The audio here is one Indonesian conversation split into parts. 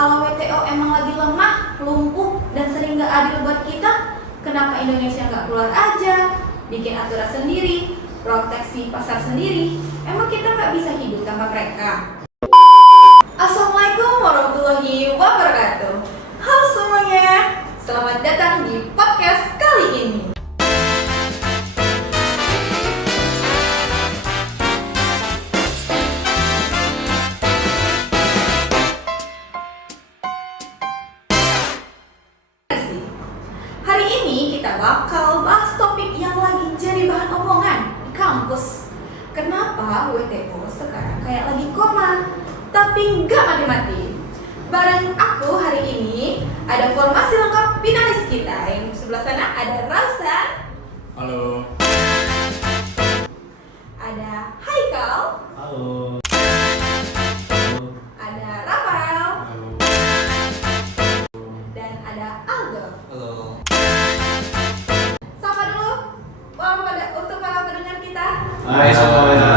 Kalau WTO emang lagi lemah, lumpuh, dan sering gak adil buat kita, kenapa Indonesia gak keluar aja, bikin aturan sendiri, proteksi pasar sendiri? Emang kita gak bisa hidup tanpa mereka? Assalamualaikum warahmatullahi wabarakatuh. Halo semuanya, selamat datang di podcast kali ini. Hari ini kita bakal bahas topik yang lagi jadi bahan omongan di kampus. Kenapa WTO sekarang kayak lagi koma, tapi nggak mati-mati? Bareng aku hari ini ada formasi lengkap finalis kita. Yang sebelah sana ada Rausan. Halo. Ada Haikal. Halo. Ada Rafael. Halo. Dan ada Aldo. Halo. Sapa dulu untuk para pendengar kita. Hai semuanya.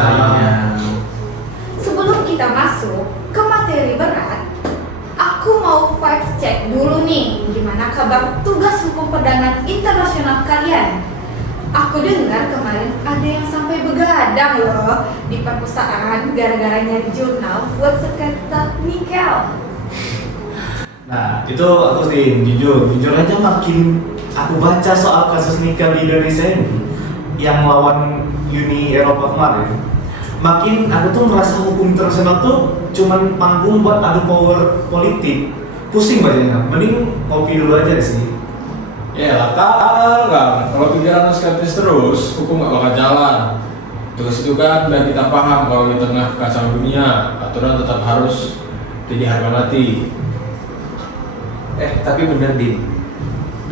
Sebelum kita masuk ke materi berat, aku mau fact check dulu nih, gimana kabar tugas hukum perdagangan internasional kalian? Aku dengar kemarin ada yang sampai begadang loh di perpustakaan gara-gara nyari jurnal buat sengketa nikel. Nah, itu aku sih jujur aja makin aku baca soal kasus nikel di Indonesia ini yang lawan Uni Eropa kemarin, makin aku tuh merasa hukum internasional tuh cuman panggung buat adu power politik. Pusing bacanya, mending ngopi dulu aja sih. Ya lah kan, kalau pikiran skeptis terus, hukum gak bakal jalan. Terus itu kan biar kita paham kalau di tengah kacau dunia, aturan tetap harus jadi harga mati. Tapi bener Din,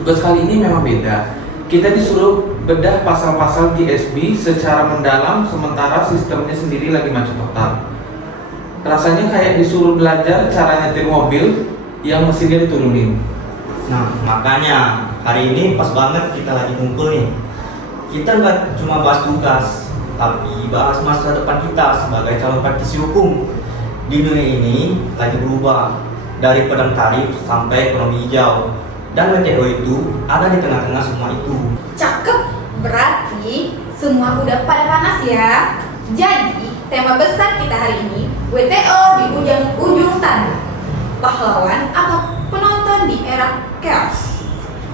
tugas kali ini memang beda. Kita disuruh bedah pasal-pasal DSB secara mendalam, sementara sistemnya sendiri lagi macet total. Rasanya kayak disuruh belajar cara nyetir mobil yang mesinnya diturunin. Nah, makanya hari ini pas banget kita lagi ngumpul nih. Kita nggak cuma bahas tugas, tapi bahas masa depan kita sebagai calon praktisi hukum. Di dunia ini lagi berubah dari pedang tarif sampai ekonomi hijau, dan WTO itu ada di tengah-tengah semua itu. Cakep, berarti semua udah pada panas ya. Jadi tema besar kita hari ini WTO di ujung tanah, pahlawan atau penonton di era chaos.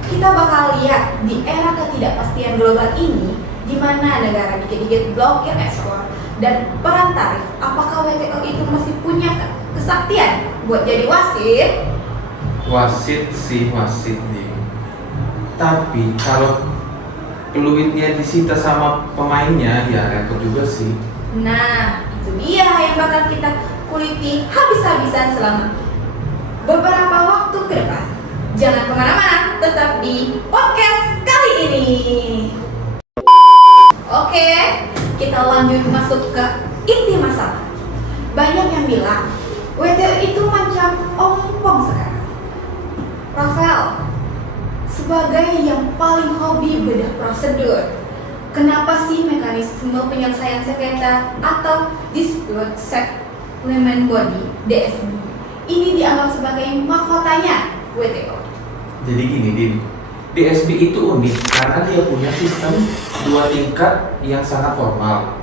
Kita bakal lihat di era ketidakpastian global ini, di mana negara dikit-dikit blokir ekspor dan peran tarif. Apakah WTO itu masih punya kesaktian buat jadi wasit? Wasit nih. Tapi kalau peluitnya disita sama pemainnya, ya repot juga sih. Nah, itu dia yang bakal kita kuliti habis-habisan selama beberapa waktu ke depan. Jangan kemana-mana, tetap di podcast kali ini. Oke, kita lanjut masuk ke inti masalah. Banyak yang bilang WTO itu macam ompong sekarang. Rafael, sebagai yang paling hobi bedah prosedur, kenapa sih mekanisme penyelesaian sengketa atau dispute settlement body (DSB) ini dianggap sebagai mahkotanya WTO? Jadi gini Din, DSB itu unik karena dia punya sistem dua tingkat yang sangat formal.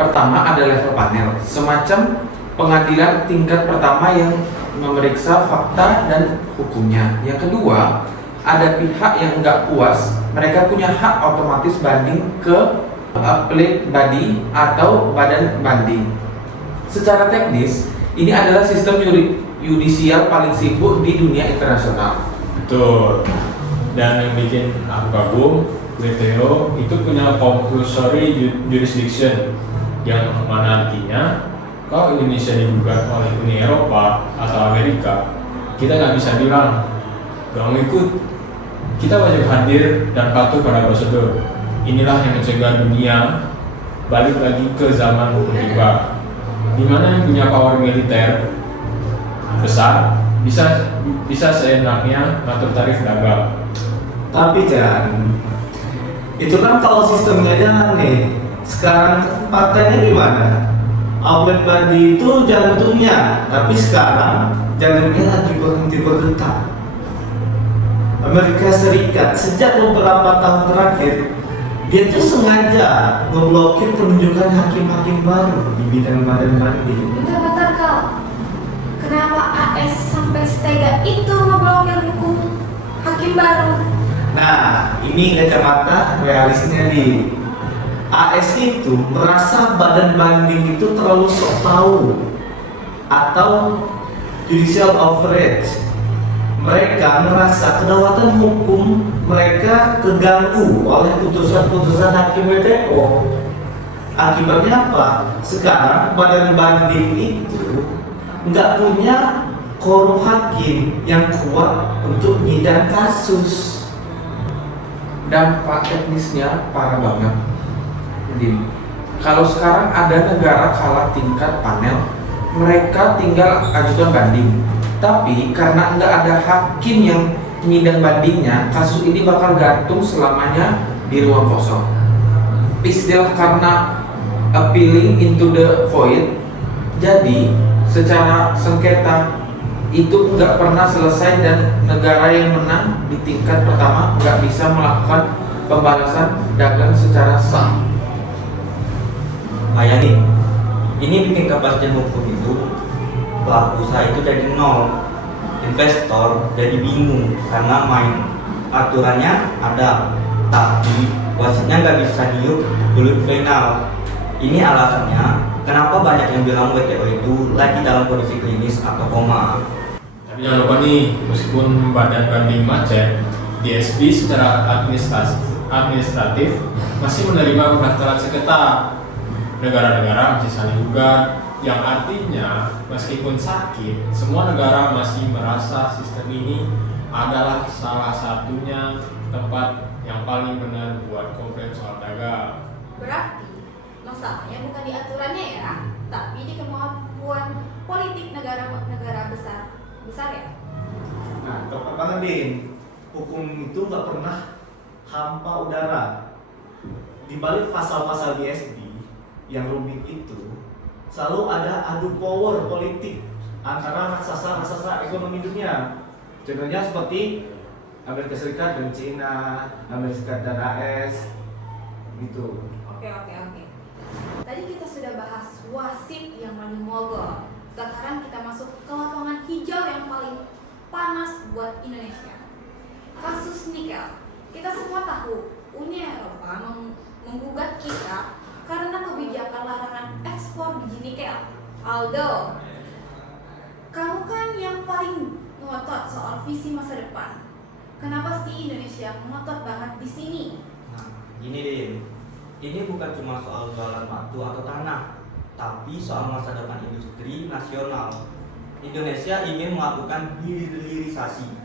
Pertama ada level panel, semacam pengadilan tingkat pertama yang memeriksa fakta dan hukumnya. Yang kedua, ada pihak yang nggak puas, mereka punya hak otomatis banding ke appellate body atau badan banding. Secara teknis, ini adalah sistem yudisial paling sibuk di dunia internasional. Betul. Dan yang bikin aku kagum, WTO itu punya compulsory jurisdiction, yang mana artinya kalau Indonesia digugat oleh Uni Eropa atau Amerika, kita nggak bisa bilang gak mau ikut. Kita wajib hadir dan patuh pada prosedur. Inilah yang mencegah dunia balik lagi ke zaman hukum rimba, di mana yang punya power militer besar bisa seenaknya ngatur tarif dagang. Tapi Jan, itu kan kalau sistemnya jangan nih. Sekarang partainya gimana? outlet banding itu jantungnya, tapi sekarang jantungnya lagi berhenti berdetak. Amerika Serikat sejak beberapa tahun terakhir dia tuh sengaja ngeblokir penunjukan hakim-hakim baru di bidang badan banding. Bentar-bentar kau. Kenapa AS sampai setega itu ngeblokir hukum hakim baru? Nah, ini kacamata realisnya nih. AS itu merasa badan banding itu terlalu sok tahu atau judicial overreach. Mereka merasa kedaulatan hukum mereka keganggu oleh putusan-putusan hakim WTO. Akibatnya apa? Sekarang badan banding itu nggak punya quorum hakim yang kuat untuk nyidang kasus. Dampak teknisnya parah banget. Din, kalau sekarang ada negara kalah tingkat panel, mereka tinggal ajukan banding. Tapi karena nggak ada hakim yang nyidang bandingnya, kasus ini bakal gantung selamanya di ruang kosong. Istilah karena appealing into the void. Jadi secara sengketa itu nggak pernah selesai dan negara yang menang di tingkat pertama nggak bisa melakukan pembalasan dagang secara sah. Bayangin, ini bikin kepastian hukum itu pelaku usaha itu jadi nol, investor jadi bingung karena main aturannya ada, tapi wasitnya nggak bisa niup bulut final. Ini alasannya kenapa banyak yang bilang WTO itu lagi dalam kondisi klinis atau koma. Tapi jangan lupa nih, meskipun badan banding macet, DSB secara administratif masih menerima pendaftaran sengketa. Negara-negara masih saling gugat, yang artinya meskipun sakit, semua negara masih merasa sistem ini adalah salah satunya tempat yang paling benar buat komplain soal dagang. Berarti masalahnya bukan di aturannya ya, tapi di kemampuan politik negara-negara besar ya. Nah, tepat banget Din. Hukum itu nggak pernah hampa udara. Di balik pasal-pasal DSB yang rumit itu selalu ada adu power politik antara raksasa-raksasa ekonomi dunia. Contohnya seperti Amerika Serikat dan Cina, Amerika Serikat dan AS gitu. Oke. Tadi kita sudah bahas wasit yang paling mogok. Sekarang kita masuk ke lapangan hijau yang paling panas buat Indonesia. Kasus nikel. Kita semua tahu Uni Eropa menggugat kita karena kebijakan larangan ekspor biji nikel. Aldo, kamu kan yang paling ngotot soal visi masa depan. Kenapa sih Indonesia ngotot banget di sini? Nah, gini Din, ini bukan cuma soal jualan batu atau tanah, tapi soal masa depan industri nasional. Indonesia ingin melakukan hilirisasi.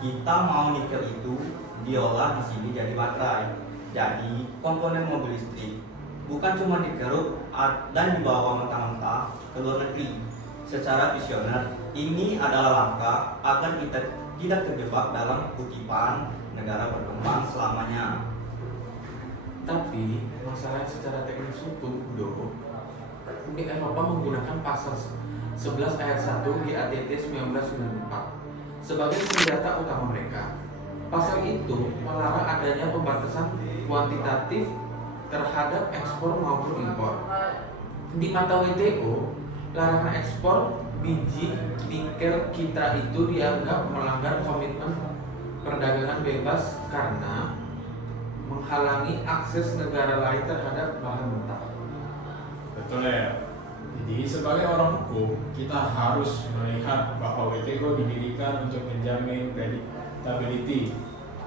Kita mau nikel itu diolah di sini jadi baterai, jadi komponen mobil listrik. Bukan cuma dikeruk dan dibawa mentah-mentah ke luar negeri. Secara visioner, ini adalah langkah agar kita tidak terjebak dalam kutipan negara berkembang selamanya. Tapi masalahnya secara teknis hukum, Uni Eropa menggunakan pasal 11 ayat 1 GATT 1994 sebagai senjata utama mereka. Pasal itu melarang adanya pembatasan kuantitatif terhadap ekspor maupun impor. Di mata WTO, larangan ekspor biji nikel kita itu dianggap melanggar komitmen perdagangan bebas karena menghalangi akses negara lain terhadap bahan mentah. Betul ya. Jadi sebagai orang hukum, kita harus melihat bahwa WTO didirikan untuk menjamin predictability.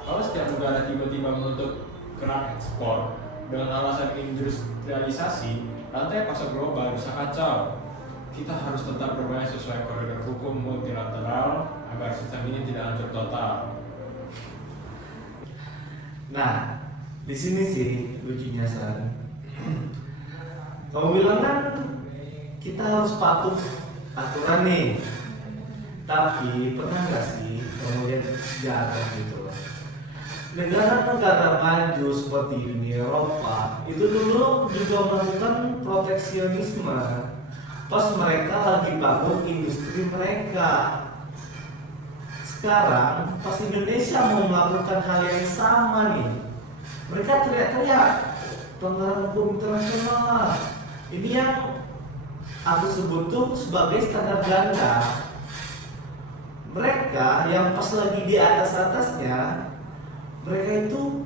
Kalau setiap negara tiba-tiba menutup keran ekspor dengan alasan industrialisasi, rantai pasar global bisa kacau. Kita harus tetap bermain sesuai koridor hukum multilateral agar sistem ini tidak hancur total. Nah, di sini sih lucunya San. Kamu bilang kan kita harus patuh aturan nih. Tapi pernah nggak sih kamu lihat sejarah gitu loh? Negara-negara maju seperti Uni Eropa itu dulu juga melakukan proteksionisme. pas mereka lagi bangun industri mereka. Sekarang pas Indonesia mau melakukan hal yang sama nih, mereka teriak-teriak pelanggaran hukum internasional. Ini yang aku sebut tuh sebagai standar ganda. Mereka yang pas lagi di atasnya, mereka itu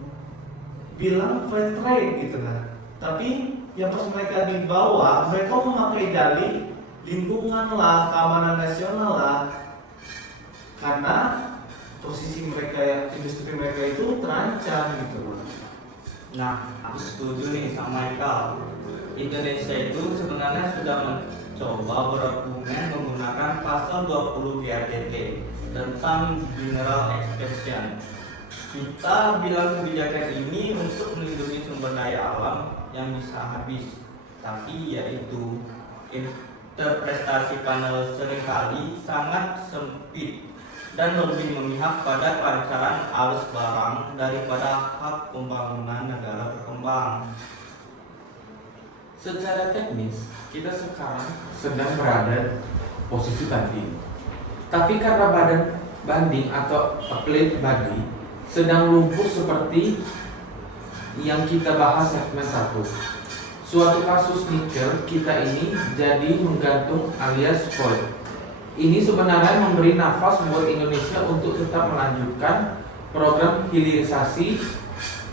bilang fair trade gitu kan. Tapi yang pas mereka di bawah, mereka memakai dalih lingkungan lah, keamanan nasional lah. Karena posisi mereka yang industri mereka itu terancam gitu loh. Nah, aku setuju nih sama Ika. Indonesia itu sebenarnya sudah mencoba berargumen menggunakan pasal 20 PADT tentang mineral extraction. Kita bilang kebijakan ini untuk melindungi sumber daya alam yang bisa habis, tapi yaitu interpretasi panel seringkali sangat sempit dan lebih memihak pada kelancaran arus barang daripada hak pembangunan negara berkembang. Secara teknis, kita sekarang sedang berada posisi banding. Tapi karena badan banding atau appellate body sedang lumpuh seperti yang kita bahas segmen 1. Suatu kasus nikel kita ini jadi menggantung alias void. Ini sebenarnya memberi nafas buat Indonesia untuk tetap melanjutkan program hilirisasi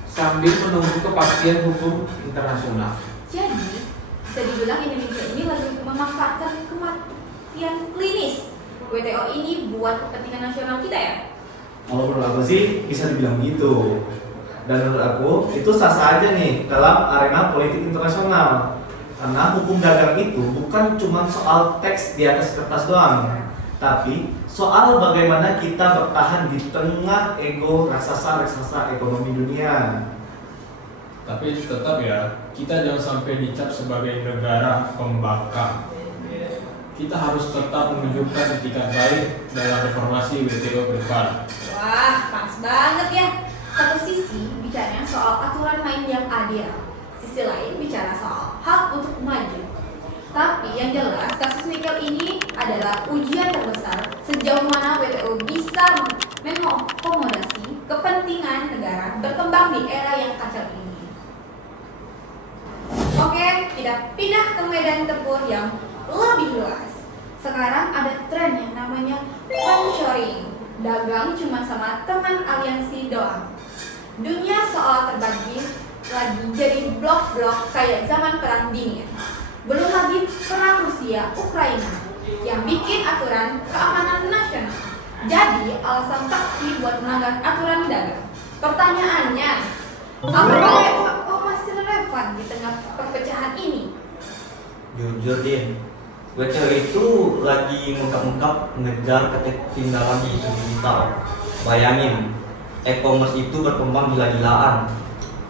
sambil menunggu kepastian hukum internasional. Jadi, bisa dibilang Indonesia ini lebih memanfaatkan kematian klinis WTO ini buat kepentingan nasional kita ya? Kalau menurut aku sih bisa dibilang gitu. Dan menurut aku itu sah-sah aja nih dalam arena politik internasional. Karena hukum dagang itu bukan cuma soal teks di atas kertas doang, tapi soal bagaimana kita bertahan di tengah ego raksasa-raksasa ekonomi dunia. Tapi tetap ya, kita jangan sampai dicap sebagai negara pembangkang. Kita harus tetap menunjukkan etikat baik dalam reformasi WTO ke depan. Wah, panas banget ya. Satu sisi bicaranya soal aturan main yang adil, sisi lain bicara soal hak untuk maju. Tapi yang jelas kasus nikel ini adalah ujian terbesar sejauh mana WTO bisa mengakomodasi kepentingan negara berkembang di era yang kacau ini. Oke, kita pindah ke medan tempur yang lebih luas. Sekarang ada tren yang namanya onshoring. Dagang cuma sama teman aliansi doang. Dunia soal terbagi lagi jadi blok-blok kayak zaman perang dingin. Belum lagi perang Rusia Ukraina yang bikin aturan keamanan nasional jadi alasan sakti buat melanggar aturan dagang. Pertanyaannya, apakah WTO masih relevan di tengah perpecahan ini? Jujur Din, WTO itu lagi mengungkap ngejar ketinggalan di isu digital. Bayangin, e-commerce itu berkembang gila-gilaan,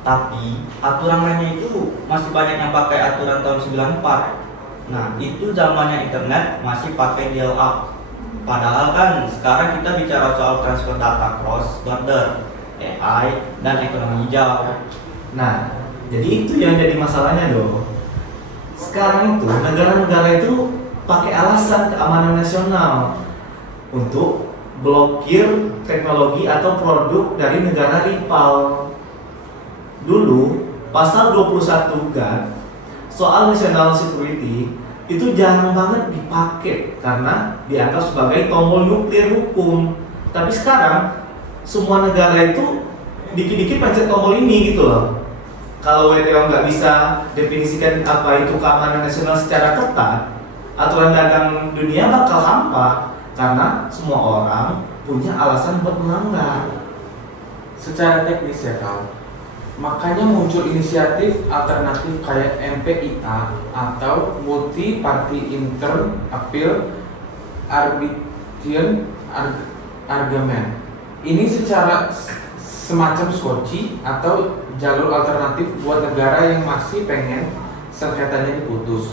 tapi aturan mainnya itu masih banyak yang pakai aturan tahun 94. Nah, itu zamannya internet masih pakai dial-up. Padahal kan sekarang kita bicara soal transfer data cross border, AI, dan ekonomi hijau. Nah, jadi itu yang jadi masalahnya dong. Sekarang itu negara-negara itu pakai alasan keamanan nasional untuk blokir teknologi atau produk dari negara rival. Dulu pasal 21 GATT soal national security itu jarang banget dipakai karena dianggap sebagai tombol nuklir hukum. Tapi sekarang semua negara itu dikit-dikit pencet tombol ini gitu loh. Kalau WTO nggak bisa definisikan apa itu keamanan nasional secara ketat, aturan dagang dunia bakal hampa karena semua orang punya alasan buat melanggar. Secara teknis ya kau, makanya muncul inisiatif alternatif kayak MPIA atau Multi Party Intern Appeal Arbitration Argument. Ini secara semacam skoci atau jalur alternatif buat negara yang masih pengen sengketanya diputus.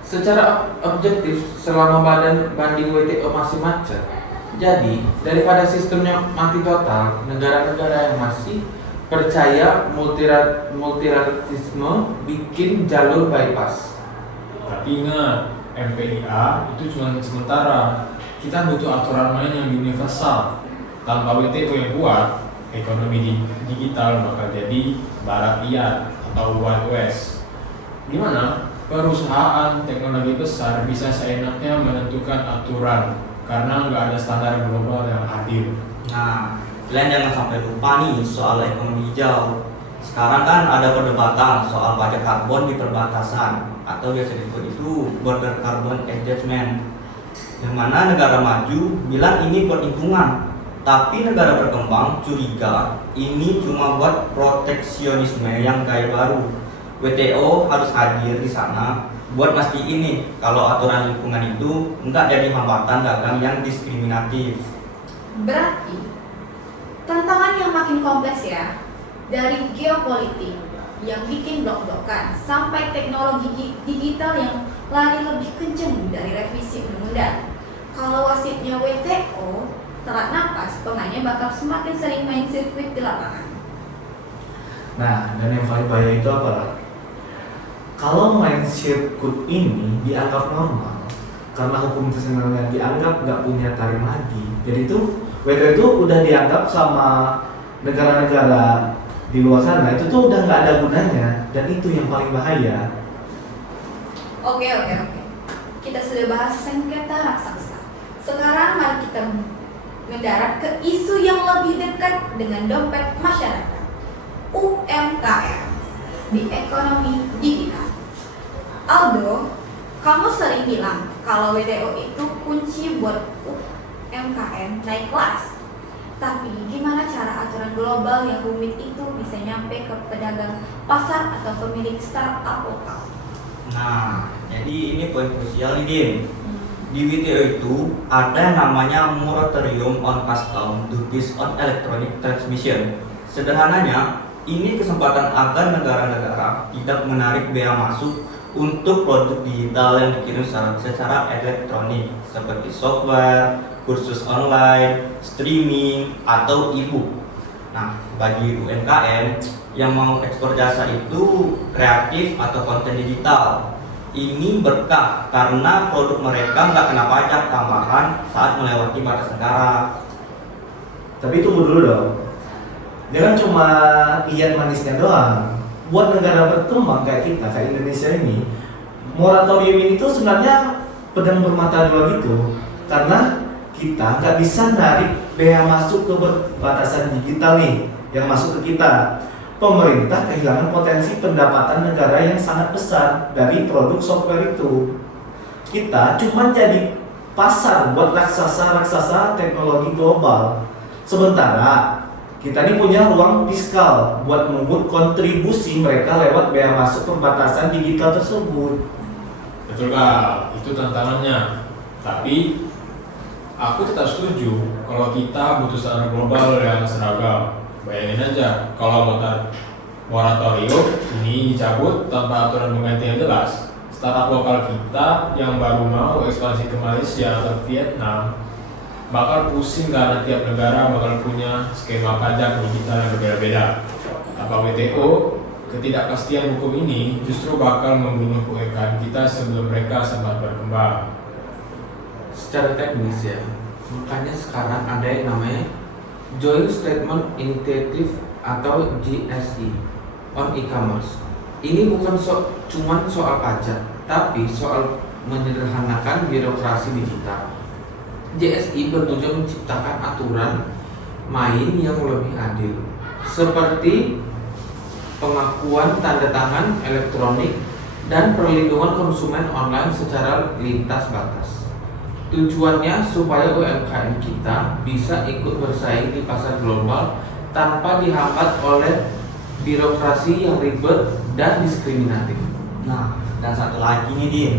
Secara objektif, selama badan banding WTO masih macet, jadi daripada sistemnya mati total, negara-negara yang masih percaya multilateralisme bikin jalur bypass. Tapi ingat, MPIA itu cuma sementara. Kita butuh aturan main yang universal. Tanpa WTO yang kuat, ekonomi digital bakal jadi barat liar atau Wild West. Gimana? Perusahaan teknologi besar bisa seenaknya menentukan aturan karena nggak ada standar global yang adil. Nah, kalian jangan sampai lupa nih soal ekonomi hijau. Sekarang kan ada perdebatan soal pajak karbon di perbatasan atau biasa disebut itu border carbon adjustment. Yang mana negara maju bilang ini perhitungan, tapi negara berkembang curiga ini cuma buat proteksionisme yang gaya baru. WTO harus hadir di sana buat mastiin nih kalau aturan lingkungan itu enggak jadi hambatan dagang yang diskriminatif. Berarti tantangan yang makin kompleks ya, dari geopolitik yang bikin blok-blokan sampai teknologi digital yang lari lebih kenceng dari revisi undang-undang. Kalau wasitnya WTO telat napas, pemainnya bakal semakin sering main sirkuit di lapangan. Nah, dan yang paling bahaya itu apa? Kalau main sirkuit ini dianggap normal karena hukum internasionalnya dianggap nggak punya taring lagi. Jadi itu WTO itu udah dianggap sama negara-negara di luar sana itu tuh udah nggak ada gunanya, dan itu yang paling bahaya. Oke. Kita sudah bahas sengketa raksasa. Sekarang mari kita mendarat ke isu yang lebih dekat dengan dompet masyarakat, UMKM di ekonomi digital. Aldo, kamu sering bilang kalau WTO itu kunci buat UMKM naik kelas. Tapi gimana cara aturan global yang rumit itu bisa nyampe ke pedagang pasar atau pemilik startup lokal? Nah, jadi ini poin krusial nih, Dim. Di WTO itu ada yang namanya moratorium on custom duties on electronic transmission. Sederhananya, ini kesempatan agar negara-negara tidak menarik bea masuk untuk produk digital yang dikirim secara elektronik seperti software, kursus online, streaming, atau e-book. Nah, bagi UMKM yang mau ekspor jasa itu kreatif atau konten digital, ini berkah karena produk mereka nggak kena pajak tambahan saat melewati batas negara. Tapi tunggu dulu dong, jangan cuma lihat manisnya doang. Buat negara berkembang kayak kita, kayak Indonesia ini, moratorium ini tuh sebenarnya pedang bermata dua gitu. Karena kita nggak bisa narik bea masuk ke perbatasan digital nih yang masuk ke kita. Pemerintah kehilangan potensi pendapatan negara yang sangat besar dari produk software itu. Kita cuma jadi pasar buat raksasa-raksasa teknologi global. Sementara kita ini punya ruang fiskal buat mengukur kontribusi mereka lewat bea masuk perbatasan digital tersebut. Betul Kak, itu tantangannya. Tapi aku tetap setuju kalau kita butuh standar global yang seragam. Bayangin aja kalau moratorium ini dicabut tanpa aturan pengganti yang jelas. Startup lokal kita yang baru mau ekspansi ke Malaysia atau Vietnam bakal pusing karena tiap negara bakal punya skema pajak digital yang berbeda-beda. Tanpa WTO, ketidakpastian hukum ini justru bakal membunuh UMKM kita sebelum mereka sempat berkembang. Secara teknis ya, makanya sekarang ada yang namanya Joint Statement Initiative atau JSI on e-commerce. Ini bukan cuman soal pajak, tapi soal menyederhanakan birokrasi digital. JSI bertujuan menciptakan aturan main yang lebih adil, seperti pengakuan tanda tangan elektronik dan perlindungan konsumen online secara lintas batas. Tujuannya supaya UMKM kita bisa ikut bersaing di pasar global tanpa dihambat oleh birokrasi yang ribet dan diskriminatif. Nah, dan satu lagi nih, Dim,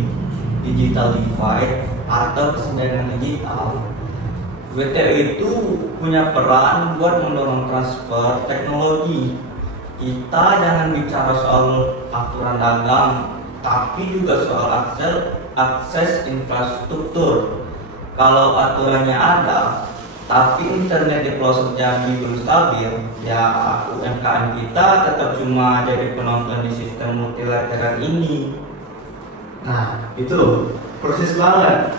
digital divide atau kesenjangan digital. WTO itu punya peran buat mendorong transfer teknologi. Kita jangan bicara soal aturan dagang, tapi juga soal akses infrastruktur. Kalau aturannya ada, tapi internet di pelosok Jambi belum stabil, ya UMKM kita tetap cuma jadi penonton di sistem multilateral ini. Nah, itu proses banget.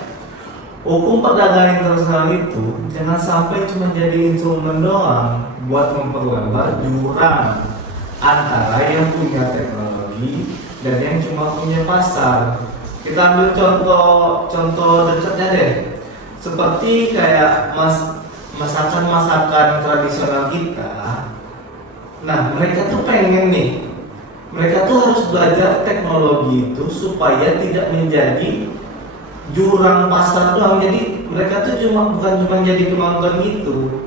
Hukum perdagangan internasional itu jangan sampai cuma jadi instrumen doang buat memperlebar jurang antara yang punya teknologi dan yang cuma punya pasar. Kita ambil contoh dekatnya deh, seperti kayak masakan tradisional kita. Nah, mereka tuh pengen nih, mereka tuh harus belajar teknologi itu supaya tidak menjadi jurang pasar doang. Jadi mereka tuh bukan cuma jadi penonton gitu.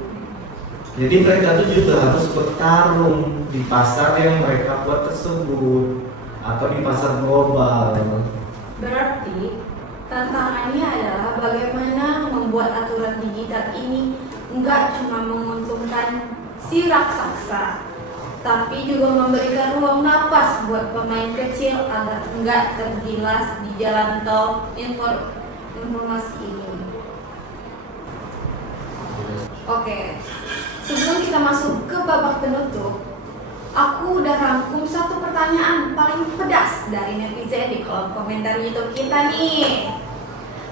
Jadi mereka tuh juga harus bertarung di pasar yang mereka buat tersebut atau di pasar global. Berarti tantangannya adalah bagaimana membuat aturan digital ini enggak cuma menguntungkan si raksasa, tapi juga memberikan ruang napas buat pemain kecil agar enggak tergilas di jalan tol informasi ini. Oke, sebelum kita masuk ke babak penutup, aku udah rangkum satu pertanyaan paling pedas dari netizen di kolom komentar YouTube kita nih.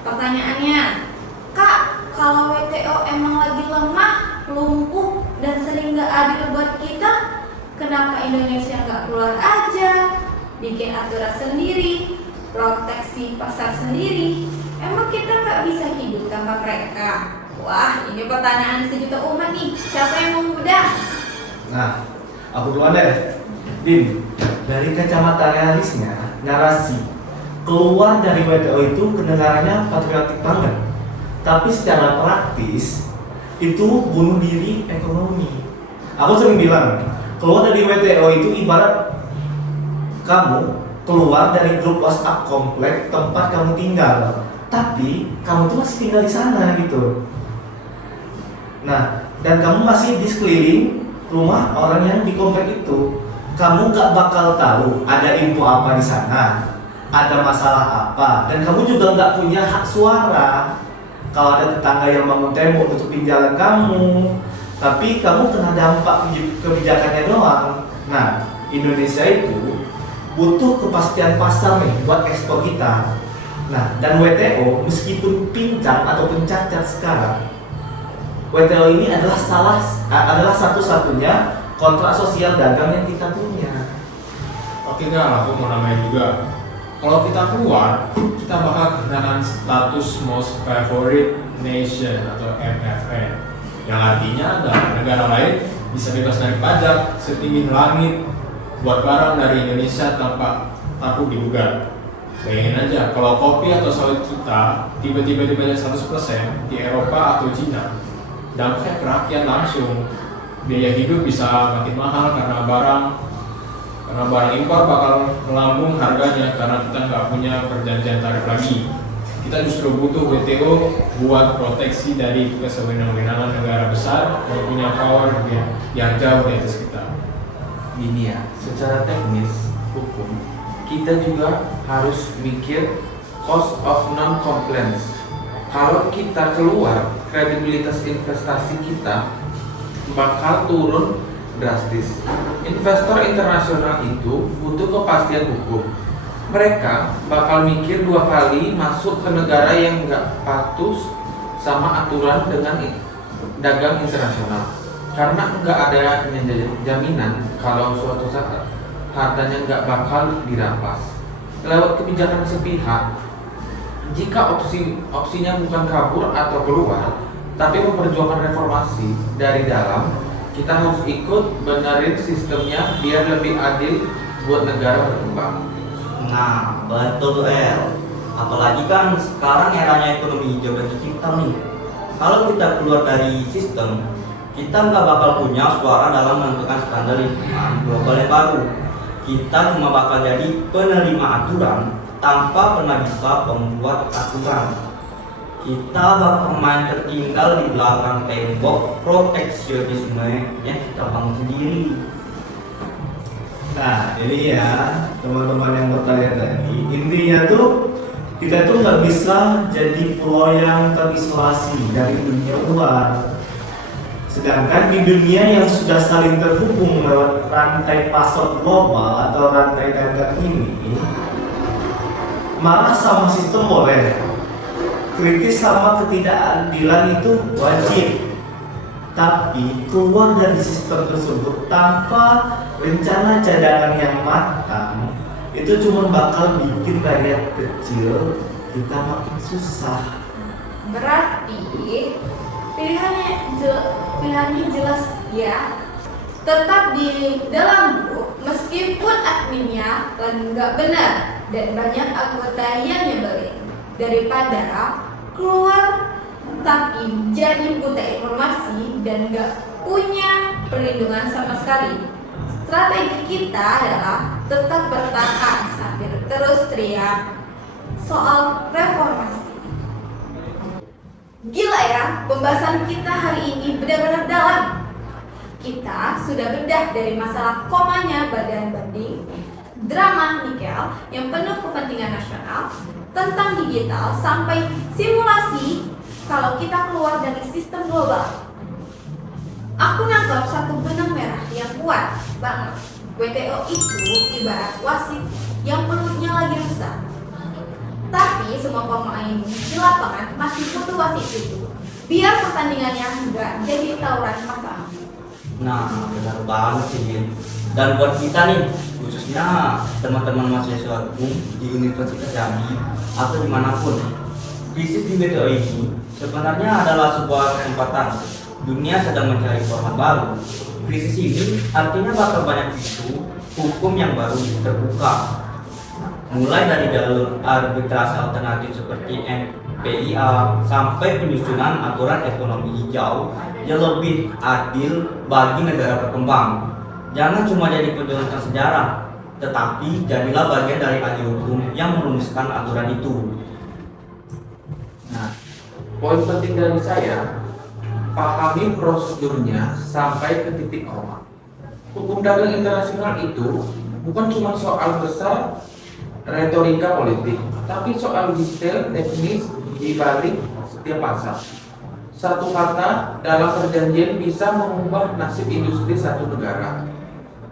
Pertanyaannya, Kak, kalau WTO emang lagi lemah, lumpuh, dan sering gak adil buat kita, kenapa Indonesia gak keluar aja, bikin aturan sendiri, proteksi pasar sendiri? Emang kita gak bisa hidup tanpa mereka? Wah, ini pertanyaan sejuta umat nih. Siapa yang mau mudah? Nah, aku duluan deh. Din, dari kacamata realisnya, narasi keluar dari WTO itu kedengarannya patriotik banget. Tapi secara praktis, itu bunuh diri ekonomi. Aku sering bilang, keluar dari WTO itu ibarat kamu keluar dari grup WhatsApp komplek tempat kamu tinggal, tapi kamu tuh masih tinggal di sana gitu. Nah, dan kamu masih di sekeliling rumah orang yang di komplek itu. Kamu gak bakal tahu ada info apa di sana, ada masalah apa, dan kamu juga gak punya hak suara. Kalau ada tetangga yang bangun tembok nutupin jalan kamu, tapi kamu kena dampak kebijakannya doang. Nah, Indonesia itu butuh kepastian pasar nih buat ekspor kita. Nah, dan WTO meskipun pincang ataupun cacat sekarang, WTO ini adalah satu-satunya kontrak sosial dagang yang kita punya. Oke Kak, aku mau nambahin juga. Kalau kita keluar, kita bakal kehilangan status Most Favorite Nation atau MFN, yang artinya adalah negara lain bisa bebas dari pajak setinggi langit buat barang dari Indonesia tanpa takut digugat. Bayangin aja, kalau kopi atau sawit kita tiba-tiba dibayar 100% di Eropa atau Cina, dampaknya ke rakyat langsung. Biaya hidup bisa makin mahal karena barang impor bakal melambung harganya karena kita nggak punya perjanjian tarif lagi. Kita justru butuh WTO buat proteksi dari kesewenang-wenangan negara besar yang punya power yang jauh di atas kita. Gini ya, secara teknis hukum kita juga harus mikir cost of non-compliance. Kalau kita keluar, kredibilitas investasi kita bakal turun drastis. Investor internasional itu butuh kepastian hukum. Mereka bakal mikir 2 kali masuk ke negara yang nggak patuh sama aturan dengan dagang internasional, karena nggak ada jaminan kalau suatu saat hartanya nggak bakal dirampas lewat kebijakan sepihak. Jika opsinya bukan kabur atau keluar, tapi memperjuangkan reformasi dari dalam, kita harus ikut benerin sistemnya biar lebih adil buat negara berkembang. Nah, betul El. Apalagi kan sekarang eranya ekonomi hijau dan digital nih. Kalau kita keluar dari sistem, kita nggak bakal punya suara dalam menentukan standar lingkungan global yang baru. Kita cuma bakal jadi penerima aturan tanpa pernah bisa membuat aturan. Kita bakal main tertinggal di belakang tembok proteksionisme yang kita bangun sendiri. Nah, ini ya teman-teman yang bertanya tadi, intinya tuh kita tuh nggak bisa jadi pulau yang terisolasi dari dunia luar. Sedangkan di dunia yang sudah saling terhubung lewat rantai pasok global atau rantai dagang ini, Marah sama sistem boleh, kritis sama ketidakadilan itu wajib. Tapi keluar dari sistem tersebut tanpa rencana cadangan yang matang itu cuma bakal bikin rakyat kecil kita makin susah. Berarti pilihannya jelas ya. Tetap di dalam grup meskipun adminnya lagi nggak benar dan banyak anggota yang nyebelin, daripada keluar tapi jadi buta informasi dan nggak punya perlindungan sama sekali. Strategi kita adalah tetap bertahan sambil terus teriak soal reformasi. Gila ya, pembahasan kita hari ini benar-benar dalam. Kita sudah bedah dari masalah komanya badan banding, drama nikel yang penuh kepentingan nasional, tentang digital, sampai simulasi kalau kita keluar dari sistem global. Aku nangkap satu benang merah yang kuat banget. WTO itu ibarat wasit yang pelutnya lagi rusak. Tapi semua pemain di lapangan masih butuh wasit itu, biar pertandingannya nggak jadi tawuran pasang. Nah, benar banget sih, Din. Dan buat kita nih, khususnya teman-teman mahasiswa hukum di Universitas Jambi atau dimanapun, krisis di WTO ini sebenarnya adalah sebuah kesempatan. Dunia sedang mencari format baru. Krisis ini artinya bakal banyak isu hukum yang baru terbuka. Mulai dari jalur arbitrase alternatif seperti NPIA sampai penyusunan aturan ekonomi hijau yang lebih adil bagi negara berkembang. Jangan cuma jadi pencontoh sejarah, tetapi jadilah bagian dari ahli hukum yang merumuskan aturan itu. Nah, poin penting dari saya, pahami prosedurnya sampai ke titik koma. Hukum dagang internasional itu bukan cuma soal besar retorika politik, tapi soal detail teknis di balik setiap pasal. Satu kata dalam perjanjian bisa mengubah nasib industri satu negara.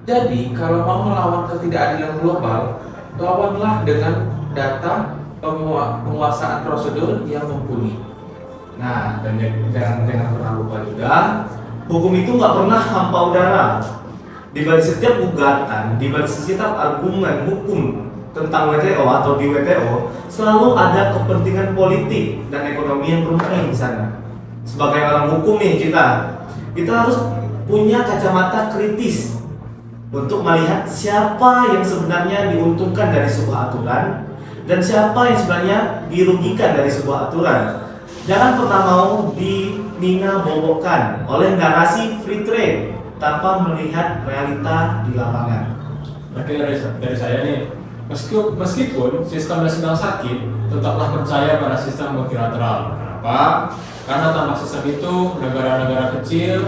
Jadi, kalau mau melawan ketidakadilan global, lawanlah dengan data penguasaan prosedur yang mumpuni. Nah, dan jangan pernah lupa juga, hukum itu nggak pernah hampa udara. Di balik setiap gugatan, di balik setiap argumen hukum tentang WTO atau di WTO, selalu ada kepentingan politik dan ekonomi yang bermain di sana. Sebagai orang hukum nih kita harus punya kacamata kritis untuk melihat siapa yang sebenarnya diuntungkan dari sebuah aturan dan siapa yang sebenarnya dirugikan dari sebuah aturan. Jangan pernah mau dinina-bobokkan oleh narasi free trade tanpa melihat realita di lapangan. Oke, dari saya nih, meskipun sistemnya sedang sakit, tetaplah percaya pada sistem multilateral. Kenapa? Karena tanpa sistem itu, negara-negara kecil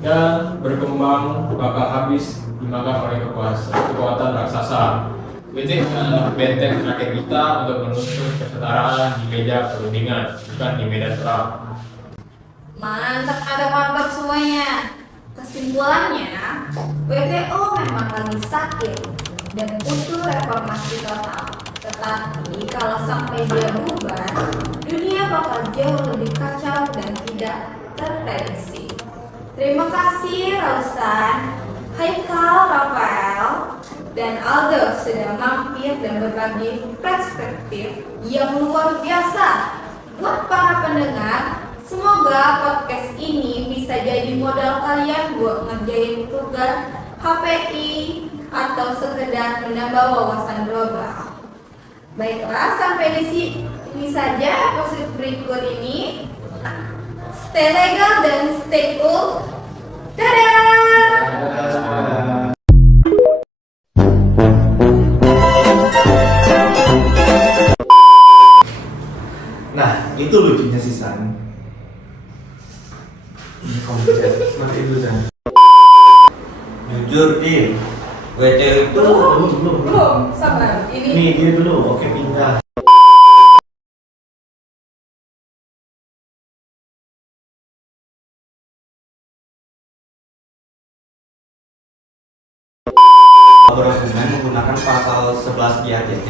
dan berkembang bakal habis dimakan oleh kekuatan raksasa. Ini benteng terakhir kita untuk menuntut kesetaraan di meja perundingan, bukan di medan perang. Mantap semuanya. Kesimpulannya, WTO memang lagi sakit dan butuh reformasi total. Tetapi kalau sampai dia bubar, dunia bakal jauh lebih kacau dan tidak terprediksi. Terima kasih Rausan, Haikal, Rafael, dan Aldo sudah mampir dan berbagi perspektif yang luar biasa. Buat para pendengar, semoga podcast ini bisa jadi modal kalian buat ngerjain tugas HPI atau sekedar menambah wawasan global. Baiklah, sampai di sini saja episode berikut ini. Stay legal dan stay cool. Dadah! Nah, itu lucunya si San. Seperti itu kan. Jujur, Din, WTO itu Belum, sabar. Ini Nih dia dulu, oke pindah. berhubungan menggunakan pasal 11 GATT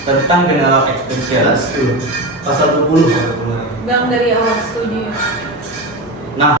tentang general extension. That's true. Pasal 20. Bang dari awal setuju ya.